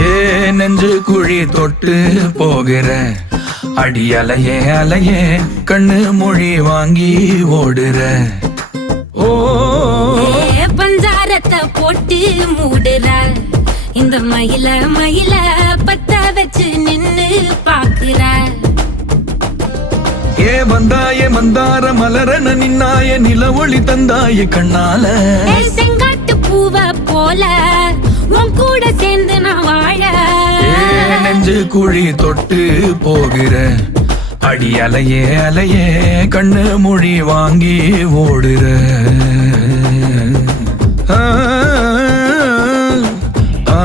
ஏ நெஞ்சு குழி தொட்டு போகிற அடி அலையே அலையே கண்ணு மொழி வாங்கி ஓடுற. ஓ பஞ்சாரத்தை போட்டு மூடுற இந்த மயில மயில பத்த வச்சு நின்னு பாக்குற. ஏ வந்தாய மந்தார மலரன நின்னாய நில ஒளி தந்தாய கண்ணால. செங்காட்டு பூவ போல உன் கூட சேர்ந்து நான் வாழ. நெஞ்சு குழி தொட்டு போகிற அடி அலையே அலையே கண்ணு மொழி வாங்கி ஓடுற. ஆ ஆ